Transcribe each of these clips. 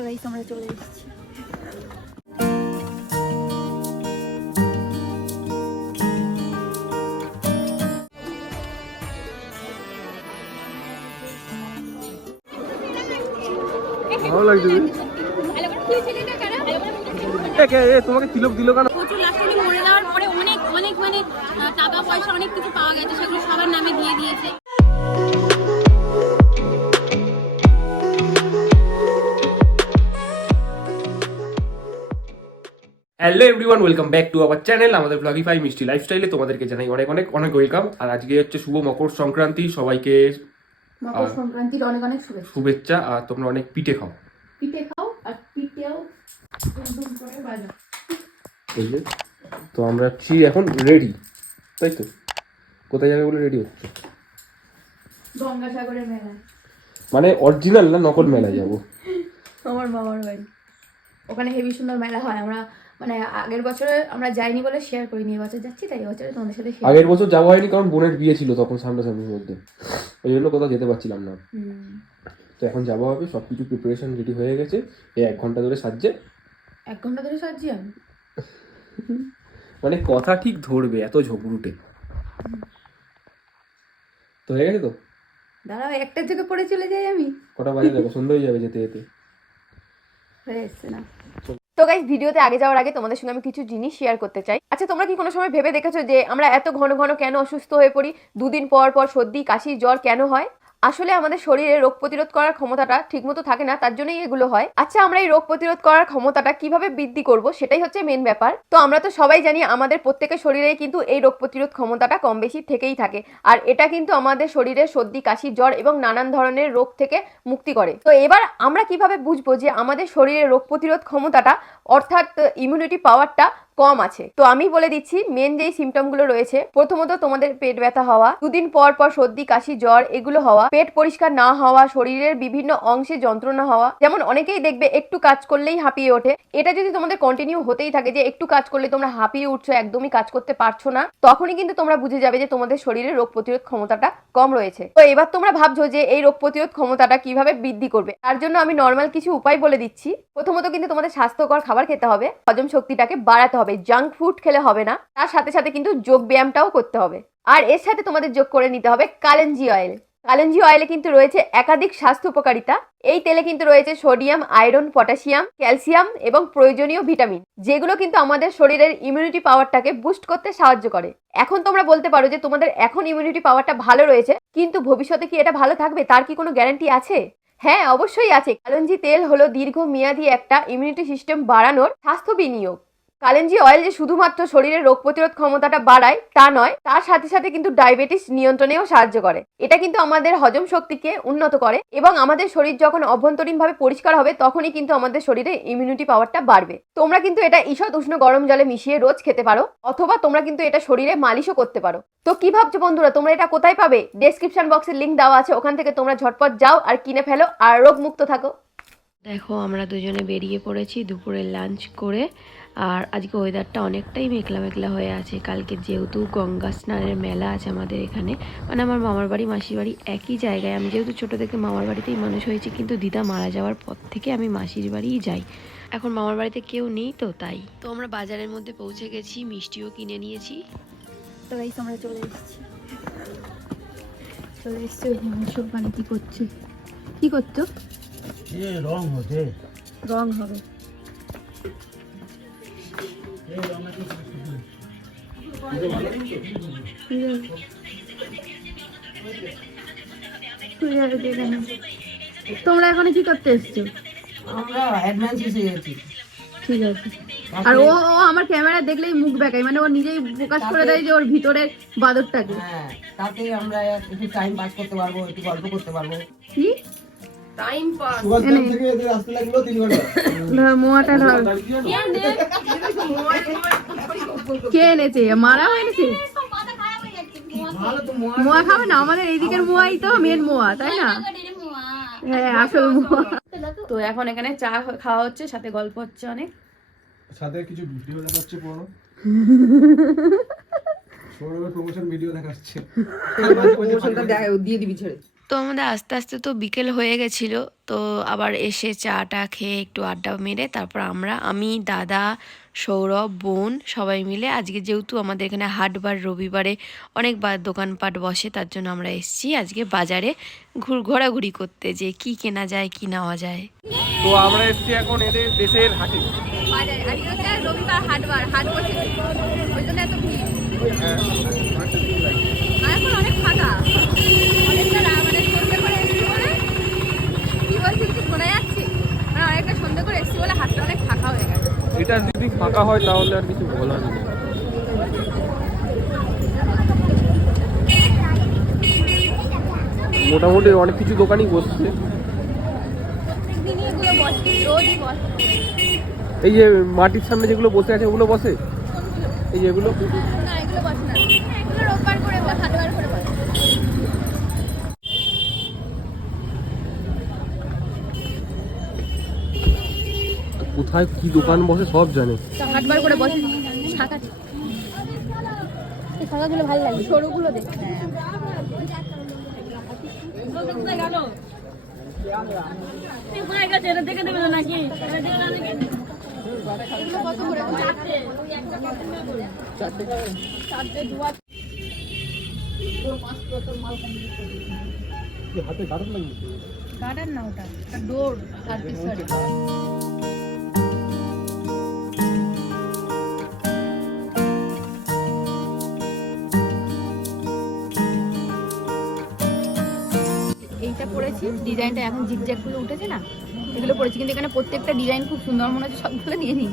তো গাইস আমরা চলে এসেছি। ভালো লাগছে। তোমাকে তিলক দিল কেন? প্রচুর লাস্টে মরে যাওয়ার পরে অনেক অনেক মানে টাকা পয়সা অনেক কিছু পাওয়া গেছে, সেগুলো সবার নামে দিয়ে দিয়েছে। Hello everyone, welcome back to our channel. আমাদের ব্লগিফাই মিষ্টি লাইফস্টাইলে তোমাদেরকে জানাই অনেক অনেক অনেক ওয়েলকাম। আর আজকে হচ্ছে শুভ মকর সংক্রান্তি, সবাইকে মকর সংক্রান্তির অনেক অনেক শুভেচ্ছা। আর তোমরা অনেক পিঠে খাও, পিঠে খাও আর পিঠেও দুম করে বাজাও। বুঝলে? তো আমরা আছি এখন রেডি, তাই তো? কোথায় যাবে বলে রেডি হচ্ছে? গঙ্গাসাগরের মেলা, মানে অরিজিনাল না নকল মেলায় যাবো? আমার মামার বাড়ি, ওখানে হেভি সুন্দর মেলা হয়। আমরা মানে আগের বছরে আমরা যাইনি বলে শেয়ার করিনি, এবছর যাচ্ছি তাই এবছরে তোমাদের সাথে শেয়ার। আগের বছর যাওয়া হয়নি কারণ বোনের বিয়ে ছিল তখন সামনাসামনির মধ্যে, ওই জন্য কোথাও যেতে পারছিলাম না। তো এখন যাওয়া হবে, সবকিছু প্রিপারেশন রেডি হয়ে গেছে। এই 1 ঘন্টা ধরে সাজছে। 1 ঘন্টা ধরে সাজছি আমি? মানে কথা ঠিক ধরবে, এত ঝগড়ুটে। তো হয়ে গেছে তো? দাঁড়াও, একটা থেকে পড়ে চলে যাই আমি। কটা বাজে যাবে? সন্ধ্যা হয়ে যাবে যেতে যেতে। হয়ে এসছে না? তো গাইস, ভিডিওতে আগে যাওয়ার আগে তোমাদের সঙ্গে আমি কিছু জিনিস শেয়ার করতে চাই। আচ্ছা, তোমরা কি কোনো সময় ভেবে দেখেছো যে আমরা এত ঘন ঘন কেন অসুস্থ হয়ে পড়ি? 2 দিন পর পর সর্দি কাশি জ্বর কেন হয়? আসলে আমাদের শরীরে রোগ প্রতিরোধ করার ক্ষমতাটা ঠিকমতো থাকে না, তার জন্যই এগুলো হয়। আচ্ছা, আমরা এই রোগ প্রতিরোধ করার ক্ষমতাটা কিভাবে বৃদ্ধি করব, সেটাই হচ্ছে মেন ব্যাপার। তো আমরা তো সবাই জানি আমাদের প্রত্যেকের শরীরেই কিন্তু এই রোগ প্রতিরোধ ক্ষমতাটা কম বেশি থেকেই থাকে। আর এটা কিন্তু আমাদের শরীরের সর্দি কাশি জ্বর এবং নানান ধরনের রোগ থেকে মুক্তি করে। তো এবার আমরা কিভাবে বুঝবো যে আমাদের শরীরের রোগ প্রতিরোধ ক্ষমতাটা অর্থাৎ ইমিউনিটি পাওয়ারটা কম আছে? তো আমি বলে দিচ্ছি মেন যেই সিমটম গুলো রয়েছে। প্রথমত তোমাদের পেট ব্যথা হওয়া, 2 দিন পর পর সর্দি কাশি জ্বর এগুলো হওয়া, পেট পরিষ্কার না হওয়া, শরীরের বিভিন্ন অংশে যন্ত্রণা হওয়া। যেমন অনেকেই দেখবে একটু কাজ করলেই হাঁপিয়ে ওঠে। এটা যদি তোমাদের কন্টিনিউ হতেই থাকে যে একটু কাজ করলে তোমরা হাঁপিয়ে উঠছো, একদমই কাজ করতে পারছো না, তখনই কিন্তু তোমরা বুঝে যাবে যে তোমাদের শরীরে রোগ প্রতিরোধ ক্ষমতাটা কম রয়েছে। তো এবার তোমরা ভাবছো যে এই রোগ প্রতিরোধ ক্ষমতাটা কিভাবে বৃদ্ধি করবে। তার জন্য আমি নর্মাল কিছু উপায় বলে দিচ্ছি। প্রথমত কিন্তু তোমাদের স্বাস্থ্যকর খাবার খেতে হবে, হজম শক্তিটাকে বাড়াতে হবে, জাঙ্ক ফুড খেলে হবে না। তার সাথে সাথে কিন্তু যোগ ব্যায়ামটাও করতে হবে। আর এর সাথে তোমাদের যোগ করে নিতে হবে কালেঞ্জি অয়েল। কালেঞ্জি অয়েলে কিন্তু রয়েছে একাধিক স্বাস্থ্য উপকারিতা। এই তেলে কিন্তু রয়েছে সোডিয়াম, আয়রন, পটাশিয়াম, ক্যালসিয়াম এবং প্রয়োজনীয় ভিটামিন, যেগুলো কিন্তু আমাদের শরীরের ইমিউনিটি পাওয়ারটাকে বুস্ট করতে সাহায্য করে। এখন তোমরা বলতে পারো যে তোমাদের এখন ইমিউনিটি পাওয়ারটা ভালো রয়েছে, কিন্তু ভবিষ্যতে কি এটা ভালো থাকবে তার কি কোনো গ্যারান্টি আছে? হ্যাঁ, অবশ্যই আছে। কালেঞ্জি তেল হলো দীর্ঘমেয়াদী একটা ইমিউনিটি সিস্টেম বাড়ানোর স্বাস্থ্য বিনিয়োগ। কালেঞ্জি অয়েল যে শুধুমাত্র শরীরের রোগ প্রতিরোধ ক্ষমতাটা বাড়ায় তা নয়, তার সাথে সাথে কিন্তু ডায়াবেটিস নিয়ন্ত্রণেও সাহায্য করে। এটা কিন্তু আমাদের হজম শক্তিকে উন্নত করে এবং আমাদের শরীর যখন অভ্যন্তরীণভাবে পরিষ্কার হবে তখনই কিন্তু আমাদের শরীরে ইমিউনিটি পাওয়ারটা বাড়বে। তোমরা কিন্তু এটা ঈষৎ উষ্ণ গরম জলে মিশিয়ে রোজ খেতে পারো, অথবা তোমরা কিন্তু এটা শরীরে মালিশও করতে পারো। তো কি ভাবছো বন্ধুরা, তোমরা এটা কোথায় পাবে? ডেসক্রিপশন বক্সের লিংক দেওয়া আছে, ওখান থেকে তোমরা ঝটপট যাও আর কিনে ফেলো আর রোগমুক্ত থাকো। দেখো, আমরা দুজনে বেরিয়ে পড়েছি দুপুরে লাঞ্চ করে। আর আজকে ওয়েদারটা অনেকটাই মেঘলা মেঘলা হয়ে আছে। কালকে যেহেতু গঙ্গা স্নানের মেলা আছে আমাদের এখানে, মানে আমার মামার বাড়ি মাসির বাড়ি একই জায়গায়। আমি যেহেতু ছোটো থেকে মামার বাড়িতেই মানুষ হয়েছি, কিন্তু দিদা মারা যাওয়ার পর থেকে আমি মাসির বাড়িই যাই। এখন মামার বাড়িতে কেউ নেই, তো তাই তো আমরা বাজারের মধ্যে পৌঁছে গেছি, মিষ্টিও কিনে নিয়েছি। তো গাইস আমরা চলে এসেছি। সব মানে কি করছে? কি করছো? রং হতে রং হবে। তোমরা এখন কি করতে এসছো? আমরা অ্যাডভান্স এসে গেছি। ঠিক আছে। আর ও ও আমার ক্যামেরা দেখলেই মুখ দেখায়, মানে ও নিজেই প্রকাশ করে দেয় যে ওর ভিতরে বাদরটাকে। হ্যাঁ, তাতে আমরা একটু টাইম পাস করতে পারবো, একটু গল্প করতে পারবো। কি টাইম পাস? সুভাষগ্রাম থেকে এদের আসতে লাগলো 3 ঘন্টা। ধর মোয়াটা ধর। কে এনেছে? মারা হয়েছে? মোয়া খাবে না? আমাদের এইদিকের মোয়াই তো মেন মোয়া, তাই না? হ্যাঁ, আসল মোয়া। তো এখন এখানে চা খাওয়া হচ্ছে, সাথে গল্প হচ্ছে অনেক, সাথে কিছু ভিডিও দেখাচ্ছে পুরো সৌরভের প্রমোশন ভিডিও দেখাচ্ছে। প্রমোশনটা দিয়ে দিবি ছেড়ে। তো আমাদের আস্তে আস্তে তো বিকেল হয়ে গেছিল, তো আবার এসে চা টা খেয়ে একটু আড্ডা মেরে তারপর আমি দাদা সৌরভ বোন সবাই মিলে আজকে যেহেতু আমাদের এখানে হাটবার রবিবারে অনেকবার দোকানপাট বসে, তার জন্য আমরা এসেছি আজকে বাজারে ঘোরাঘুরি করতে, যে কি কেনা যায় কি নেওয়া যায়। তো আমরা এসেছি এখন এদের দেশের হাটে। বাজারে আজকে হচ্ছে রবিবার হাট বসেছে, ওই জন্য এত ভিড়। আর এখন অনেক ফাঁকা, অনেকটা মানে সন্ধ্যে করে এসছি বলে কি বলছি কিছু শোনা যাচ্ছে, মানে অনেকটা সন্ধ্যে করে এসছি বলে হাটটা অনেক ফাঁকা হয়ে গেছে। এটা যদি ফাঁকা হয় তাহলে আর কিছু বলার নেই। মোটামুটি অনেক কিছু দোকানই বসছে। প্রত্যেকদিনই এগুলো বসে, রোজই বসে। এই যে মাটির সামনে যেগুলো বসে আছে ওগুলো বসে, এই যে এগুলো না এগুলো বসে না, এগুলো রোববার করে বসে, হাটবার করে বসে। কোথায় কি দোকান বসে সব জানে। হাটবার করে বসে। শাখা এই শাখাগুলো ভালো লাগে, সরুগুলো দেখতে। হাতে গাড়ন লাগে, গার্ডার না ওটা, ডোর সার্ভিস। এইটা পরেছি, ডিজাইনটা এখন জিগজ্যাগ গুলো উঠেছে না, এগুলো পরেছি, কিন্তু এখানে প্রত্যেকটা ডিজাইন খুব সুন্দর মনে হচ্ছে, সবগুলো নিয়ে নিই।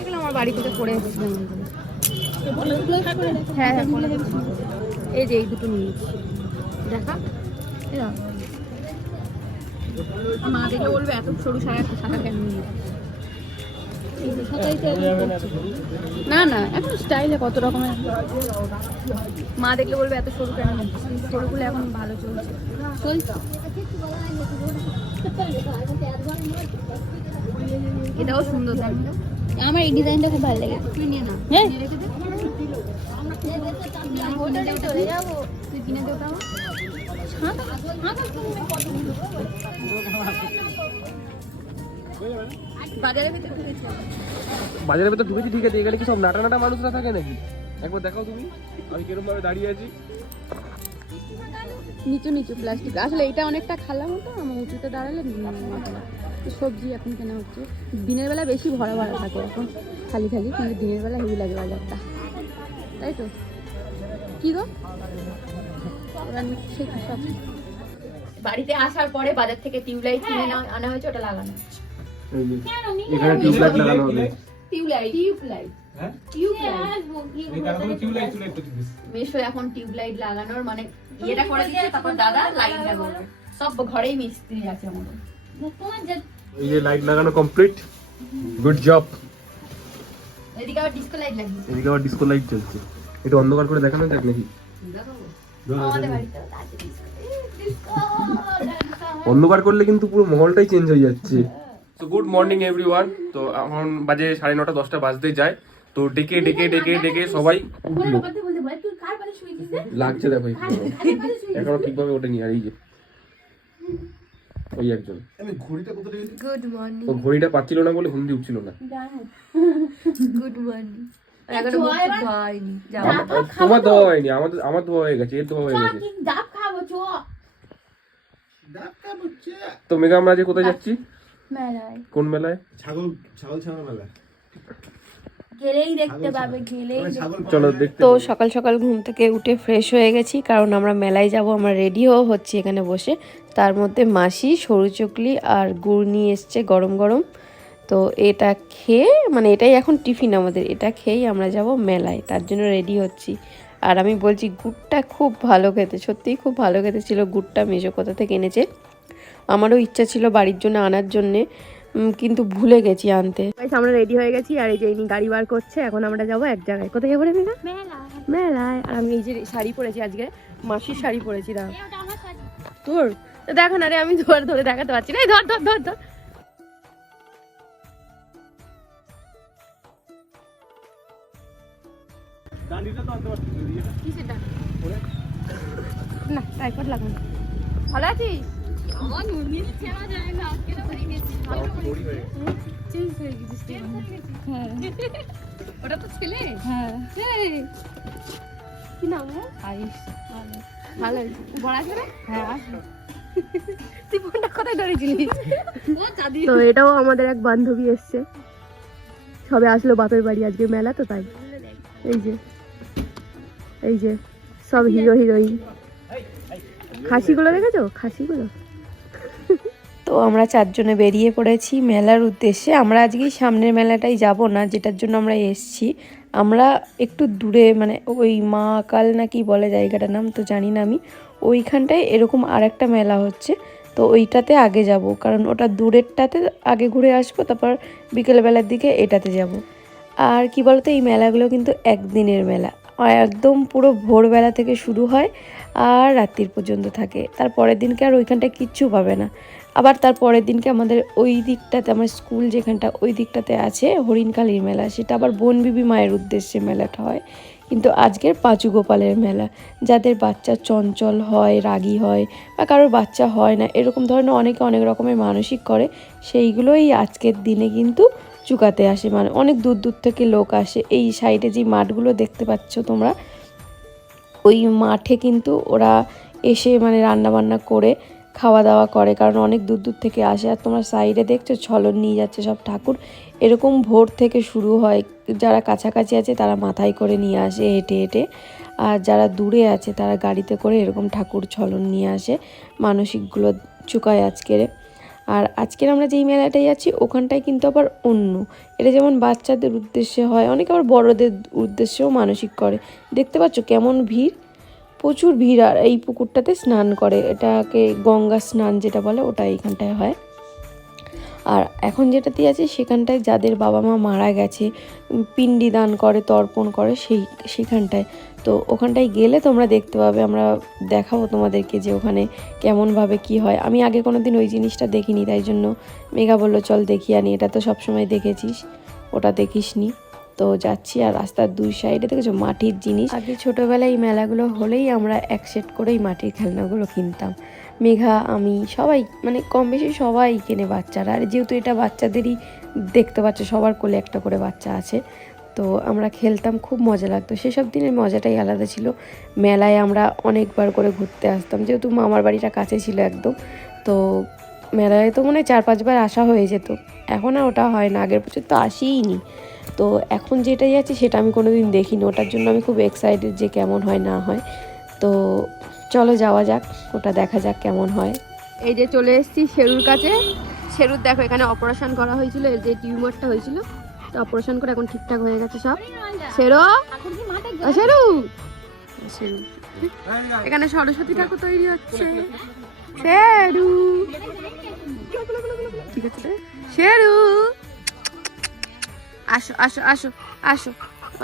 এগুলো আমার বাড়ি থেকে পরে এসেছিলাম। হ্যাঁ হ্যাঁ পরে দেখছি। এই যে এই দুটো নিয়েছি, দেখা মা দেখলে বলবে এত সরু শাখা কেন নিয়েছি। না না এখন স্টাইলে কত রকমের, মা দেখলে বলবে এত সরু কেন, সরুগুলো এখন ভালো চলছে। এটাও সুন্দর, আমার এই ডিজাইনটা খুব ভালো লাগে। তুই নিয়ে না, হ্যাঁ চলে যাবো, তুই কিনে দেবো আমার। বাজারের ভেতর ঢুকেছি ঠিক আছে, এখানে কি সব নাটা নাটা মানুষরা থাকে নাকি? একবার দেখাও তুমি, আমি কিরকম ভাবে দাঁড়িয়ে আছি। নিচু নিচু প্লাস্টিক, আসলে এটা অনেকটা খালা মতো, আমার উঁচুতে দাঁড়ালে সবজি এখন কেনা হচ্ছে। দিনের বেলা বেশি ভরা ভরা থাকে, এখন খালি খালি, কিন্তু দিনের বেলা হেভি লাগে বাজারটা, তাই তো? কি গো বাড়িতে আসার পরে বাজার থেকে টিউবলাইট কিনে আনা হয়েছে, ওটা লাগানো। এখানে টিউবলাইট লাগানো হবে। মেশো এখন টিউবলাইট লাগানোর মানে ইয়েটা করে দিচ্ছে, তারপর দাদা লাইটটা করবে। সব ঘরেই মিস্ত্রি আছে আমাদের। এই যে লাইট লাগানো কমপ্লিট, গুড জব। এদিকে আবার ডিস্কো লাইট লাগিয়েছে, এদিকে আবার ডিস্কো লাইট জ্বলছে। একটু অন্ধকার করে দেখানো যাক নাকি? আমাদের বাড়িতে ডিস্কো। অন্ধকার করলে কিন্তু পুরো মহলটাই চেঞ্জ হয়ে যাচ্ছে। তো গুড মর্নিং এভরিওয়ান। তো এখন বাজে 9:30 10টা বাজতে যায়। তো ডেকে ডেকে ডেকে ডেকে সবাই উঠলো, লাগছে দেখো এখনো ঠিকভাবে ওঠেনি। আর এই যে ওই একজন, আমি ঘড়িটা কোথায় রেখেছি? Good morning. ও ঘড়িটা পাচ্ছিল না বলে হুন্দি উঠছিল না। Good morning. এখনো মুখ ধোয়া হয়নি, যাও। তোমার ধোয়া হয়নি, আমার ধোয়া হয়ে গেছে, এর ধোয়া হয়ে গেছে। ডাব খাবো, চো। ডাক্তার হচ্ছে তো মেঘা আমরা আজকে কোথায় যাচ্ছি? মেলায়। কোন মেলায়? ছাগল ছানা মেলা। গেলেই দেখতে পাবে, গেলেই। চলো দেখতে। তো সকাল সকাল ঘুম থেকে উঠে ফ্রেশ হয়ে গেছি, কারণ আমরা মেলায় যাব, আমরা রেডিও হচ্ছি এখানে বসে। তার মধ্যে মাসি সরু চকলি আর গুড় নিয়ে এসছে গরম গরম। তো এটা খেয়ে, মানে এটাই এখন টিফিন আমাদের, এটা খেয়েই আমরা যাব মেলায়, তার জন্য রেডি হচ্ছি। আর আমি বলছি গুড়টা খুব ভালো খেতে, সত্যিই খুব ভালো খেতে ছিল গুড়টা। মেজো কোথা থেকে এনেছে, আমারও ইচ্ছা ছিল বাড়ির জন্য আনার জন্যে, কিন্তু ভুলে গেছি আনতে। আমরা রেডি হয়ে গেছি, আর এই যে ইনি গাড়ি বার করছে। এখন আমরা যাবো এক জায়গায়। কোথায় যাবো রে মেঘা? মেলায়। আর আমি এই যে শাড়ি পরেছি আজকে, মাসির শাড়ি পরেছি। দাও তোর তো দেখো না রে, আমি ধরে ধরে দেখাতে পারছি না। ধর ধর ধর ধর। ট্রাইপড লাগবে। ভালো আছিস? ওটা তো ছেলে। হ্যাঁ কি নাম? আয়ুষ। ভালো বড় আছে না? হ্যাঁ আসো। তুই ফোনটা কোথায় ধরেছিলি? তো এটাও আমাদের এক বান্ধবী এসছে, সবে আসলো বাপের বাড়ি, আজকে মেলা তো তাই। এই যে সব হিরো হিরোইন। খাসিগুলো দেখেছো? খাসিগুলো। তো আমরা 4 জনে বেরিয়ে পড়েছি মেলার উদ্দেশ্যে। আমরা আজকেই সামনের মেলাটাই যাব না, যেটার জন্য আমরা এসেছি। আমরা একটু দূরে, মানে ওই মা কাল না কি বলে জায়গাটার নাম তো জানি না আমি, ওইখানটায় এরকম আরেকটা মেলা হচ্ছে, তো ওইটাতে আগে যাব, কারণ ওটা দূরেরটাতে আগে ঘুরে আসবো, তারপর বিকেলবেলার দিকে এটাতে যাব। আর কি বলতো, এই মেলাগুলো কিন্তু একদিনের মেলা, একদম পুরো ভোরবেলা থেকে শুরু হয় আর রাত্রির পর্যন্ত থাকে। তারপরের দিনকে আর ওইখানটায় কিচ্ছু পাবে না। আবার তার পরের দিনকে আমাদের ওই দিকটাতে, আমার স্কুল যেখানটা ওই দিকটাতে আছে হরিণকালীর মেলা, সেটা আবার বনবিবি মায়ের উদ্দেশ্যে মেলাটা হয়। কিন্তু আজকের পাঁচু গোপালের মেলা, যাদের বাচ্চা চঞ্চল হয়, রাগী হয়, বা কারোর বাচ্চা হয় না, এরকম ধরনের অনেকে অনেক রকমের মানসিক করে, সেইগুলোই আজকের দিনে কিন্তু চুকাতে আসে। মানে অনেক দূর দূর থেকে লোক আসে। এই সাইডে যে মাঠগুলো দেখতে পাচ্ছ তোমরা, ওই মাঠে কিন্তু ওরা এসে মানে রান্না বান্না করে খাওয়া দাওয়া করে, কারণ অনেক দূর দূর থেকে আসে। আর তোমরা সাইডে দেখছো ছলন নিয়ে যাচ্ছে সব ঠাকুর, এরকম ভোর থেকে শুরু হয়। যারা কাছাকাছি আছে তারা মাথায় করে নিয়ে আসে হেঁটে হেঁটে, আর যারা দূরে আছে তারা গাড়িতে করে এরকম ঠাকুর ছলন নিয়ে আসে, মানসিকগুলো চুকায় আজকের। আর আজকের আমরা যেই মেলাটায় যাচ্ছি ওখানটায় কিন্তু আবার অন্য, এটা যেমন বাচ্চাদের উদ্দেশ্যে হয়, অনেকে আবার বড়দের উদ্দেশ্যেও মানসিক করে। দেখতে পাচ্ছ কেমন ভিড়, প্রচুর ভিড়। আর এই পুকুরটাতে স্নান করে, এটাকে গঙ্গা স্নান যেটা বলে, ওটা এইখানটায় হয়। আর এখন যেটাতে আছে সেখানটায় যাদের বাবা মা মারা গেছে, পিণ্ডি দান করে, তর্পণ করে, সেখানটায়। তো ওখানটায় গেলে তোমরা দেখতে পাবে, আমরা দেখাবো তোমাদেরকে যে ওখানে কেমনভাবে কি হয়। আমি আগে কোনো দিন ওই জিনিসটা দেখিনি, তাই জন্য মেঘা বললো চল দেখিয়ে আনি, এটা তো সবসময় দেখেছিস, ওটা দেখিসনি। তো যাচ্ছি, আর রাস্তার দুই সাইডে দেখেছো মাটির জিনিস। আগে ছোটোবেলায় এই মেলাগুলো হলেই আমরা এক সেট করেই মাটির খেলনাগুলো কিনতাম। মেঘা, আমি, সবাই, মানে কম বেশি সবাই কেনে বাচ্চারা। আর যেহেতু এটা বাচ্চাদেরই, দেখতে পাচ্ছ সবার কোলে একটা করে বাচ্চা আছে, তো আমরা খেলতাম, খুব মজা লাগতো। সেসব দিনের মজাটাই আলাদা ছিল। মেলায় আমরা অনেকবার করে ঘুরতে আসতাম, যেহেতু মামার বাড়িটা কাছে ছিল একদম, তো মেলায় তো মনে হয় 4-5 বার আসা হয়ে যেত। এখন আর ওটা হয় না, আগের বছর তো আসিই নি। তো এখন যেটাই আছে সেটা আমি কোনো দিন দেখিনি, ওটার জন্য আমি খুব এক্সাইটেড যে কেমন হয় না হয়। তো চলো যাওয়া যাক, ওটা দেখা যাক কেমন হয়। এই যে চলে এসেছি শেরুর কাছে। শেরুর দেখো এখানে অপারেশন করা হয়েছিল, এই যে টিউমারটা হয়েছিল, তো অপারেশন করে এখন ঠিকঠাক হয়ে গেছে সব। শেরু, শেরু, শেরু, এখানে সরস্বতী ঠাকুর তৈরি হচ্ছে। শেরু, ঠিক আছে শেরু, আসো আসো আসো আসো।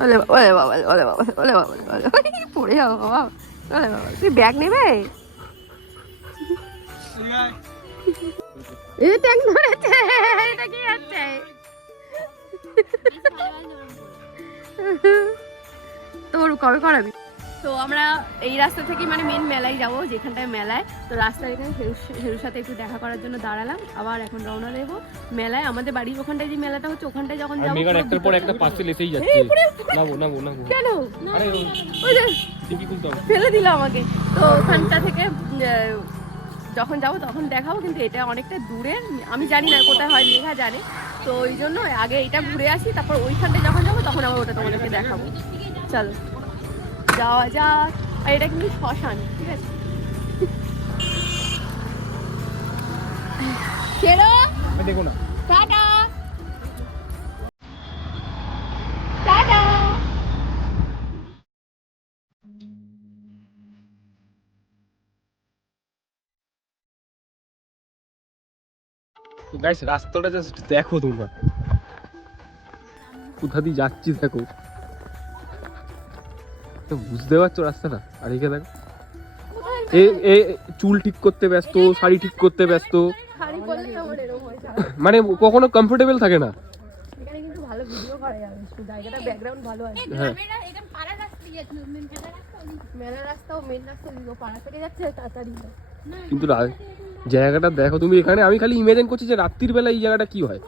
ওলে ওলে বাবা, ওলে বাবা, ওলে বাবা, ওলে পড়ে যাবো বাবা, ওলে বাবা। তুই ব্যাগ নেবে? এই ট্যাঙ্ক ধরেছে, এটা কি হচ্ছে? তোর কবে করাবি? তো আমরা এই রাস্তা থেকে মানে মেন মেলায় যাব, যেখানটায় মেলায়। তো রাস্তায় এখানে হেরুর সাথে একটু দেখা করার জন্য দাঁড়ালাম, আবার এখন রওনা দেবো মেলায়। আমাদের বাড়ির ওখানটায় যে মেলাটা হচ্ছে ওখানটায় যখন যাবো, মেঘার একটার পর একটা পার্সেল এসেই যাচ্ছে। নাবো নাবো নাবো। কেন? আরে ওই যে টিভি খুলতে হবে, ফেলে দিল আমাকে। তো ওখানটা থেকে যখন যাবো তখন দেখাবো, কিন্তু এটা অনেকটা দূরে, আমি জানি না কোথায় হয়, মেঘা জানে। তো ওই জন্য আগে এটা ঘুরে আসি, তারপর ওইখানটায় যখন যাবো তখন আবার ওটা তোমাদেরকে দেখাবো। চলো যাওয়া যাক। আর এটা কিন্তু শ্মশান, ঠিক আছে? দেখো না। Tata tata. তো গাইস রাস্তাটা জাস্ট দেখো তোমরা, কোথা দিয়ে যাচ্ছি দেখো, তো বুঝতে পারছো রাস্তাটা। আর এখানে দেখো, এ চুল ঠিক করতে ব্যস্ত, শাড়ি ঠিক করতে ব্যস্ত, শাড়ি পরলেই আমার এরকম হয়। মানে কখনো কমফোর্টেবল থাকে না। এখানে কিন্তু ভালো ভিডিও করা যাবে, জায়গাটা ব্যাকগ্রাউন্ড ভালো আছে। হ্যাঁ মেলা রাস্তা ও মেন রাস্তা দিকে পাড়া থেকে যাচ্ছে তাড়াতাড়ি কিন্তু জায়গাটা দেখো তুমি, এখানে আমি খালি ইমাজিন করছি যে রাত্রির বেলা এই জায়গাটা কি হয়।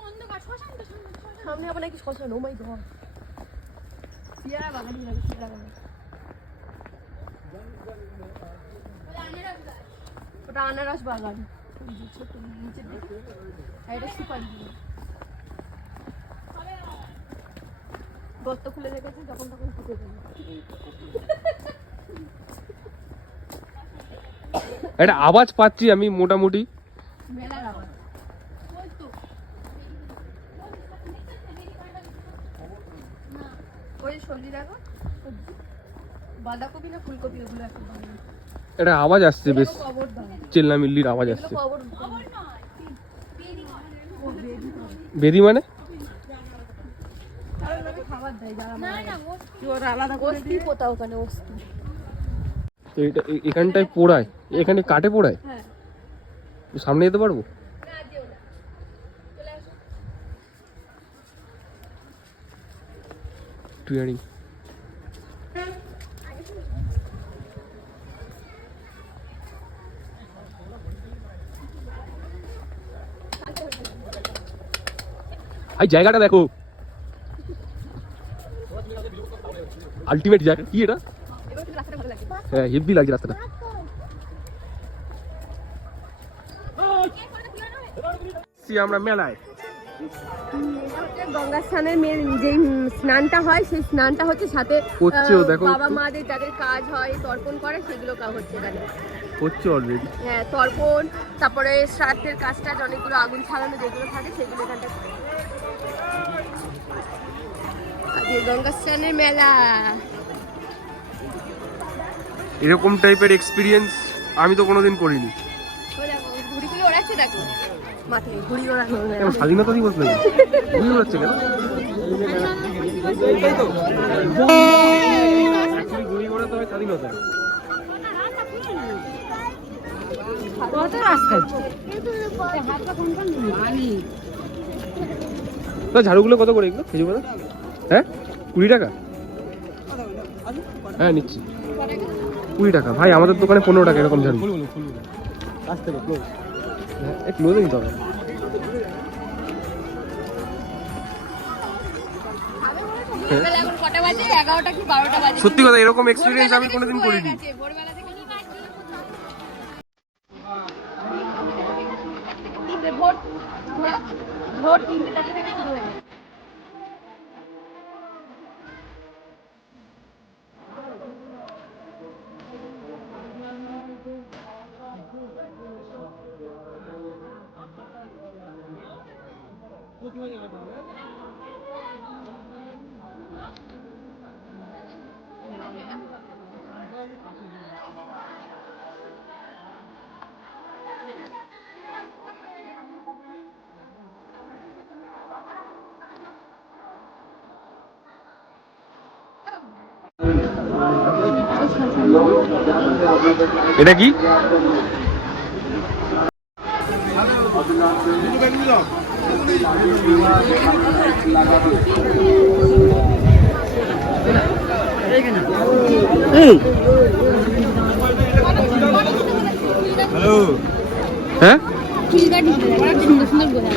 সামনে আবার নাকি শ্মশান। ও মাই গড, পিয়ারা বাগান লাগে, পিয়ারা বাগান। ওটা আনারস বাগান, ওই যে ছোট নিচের দিকে, আর এটা সুপারি। গর্ত খুলে রেখেছে, যখন তখন ফুটে যাবে। একটা আওয়াজ পাচ্ছি আমি মোটামুটি। মেলার আবার ওই সবজি দেখো, বাঁধাকপি না ফুলকপি, ওগুলো এখন একটা আওয়াজ আসছে, বেশ কবর দাও, চিল্লামিল্লির আওয়াজ আসছে। কবর বেদি মানে খাবার দেয় যারা ওরা আলাদা অস্থি পোতা ওখানে অস্থি। তো এটা এখানটায় পোড়ায়, এখানে কাটে পোড়ায়। হ্যাঁ, সামনে যেতে পারবো? টুয়ারিং এই জায়গাটা দেখো, আলটিমেট জায়গা। কি এটা? হ্যাঁ, হেভি লাগছে রাস্তাটা। আমরা মেলায় গঙ্গা স্নানের যে স্নানটা হয়, সেই স্নানটা হচ্ছে সাথে হচ্ছেও, দেখো বাবা মাদের যাদের কাজ হয় তর্পণ করে, সেগুলো হচ্ছে এখানে। হচ্ছে অলরেডি। হ্যাঁ, তর্পণ, তারপরে শ্রাদ্ধের কাজটা, অনেকগুলো আগুন ছাড়ানো যেগুলো থাকে সেগুলো এখানটা। আজকে গঙ্গা স্নানের মেলা। এরকম টাইপের এক্সপিরিয়েন্স আমি তো কোনোদিন করিনি। ঘুড়িগুলো ওড়াচ্ছে দেখো, মাথায় ঘুড়ি ওড়ানো। স্বাধীনতা দিবস নাকি? ঘুড়ি ওড়াচ্ছে কেন? ঘুড়ি ওড়াতে হয় স্বাধীনতা। কত রাস্তা ঝাড়ুগুলো কত করে এগুলো? খেজুর কত? হ্যাঁ, 20 টাকা। হ্যাঁ, নিচ্ছি 20 টাকা। ভাই আমাদের দোকানে 15 টাকা এরকম ঝাড়ু। ক্লোজে নিতে হবে। এখন কটা বাজে? 11টা কি 12টা বাজে। সত্যি কথা, এরকম এক্সপিরিয়েন্স আমি কোনোদিন করিনি। ভোরবেলা থেকে ভোর 3টা থেকে শুরু হয়ে গেছে। এটা কি? হ্যালো, হ্যাঁ, সুন্দর সুন্দর গোলা।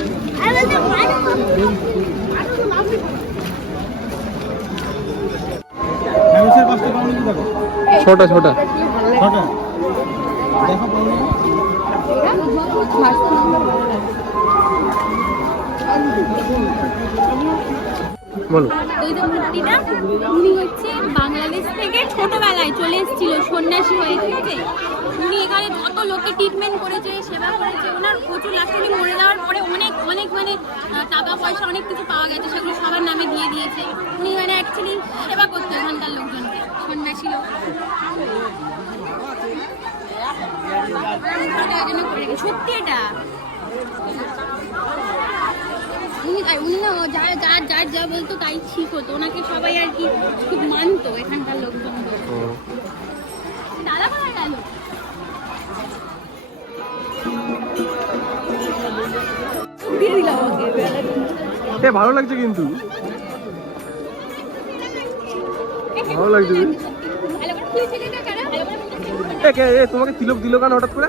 মানুষের পাঁচটা পাউনি কি দেখো? ছোটা ছোটা। ছটা দেখো পাউনি। বলো। এই যে মূর্তিটা, উনি হচ্ছে বাংলাদেশ থেকে ছোটবেলায় চলে এসেছিল, সন্ন্যাসী হয়ে, ঠিক আছে। উনি এখানে যত লোককে ট্রিটমেন্ট করেছে, সেবা করেছে। ওনার প্রচুর লাস্টে উনি মরে যাওয়ার পরে অনেক অনেক মানে টাকা পয়সা অনেক কিছু পাওয়া গেছে, সেগুলো সবার নামে দিয়ে দিয়েছে। উনি মানে অ্যাকচুয়ালি সেবা করতো এখানকার লোকজনকে, সন্ন্যাসী লোক। সত্যি এটা। উনি না যার যা বলতো তাই ঠিক হতো, ওনাকে সবাই আর কি খুব মানতো এখানকার লোকজন। দাদা কোথায় গেল? ভালো লাগছে, কিন্তু ভালো লাগছে। ভালো করে খুলেছিলে না কেন? তোমাকে তিলক দিল কেন হঠাৎ করে?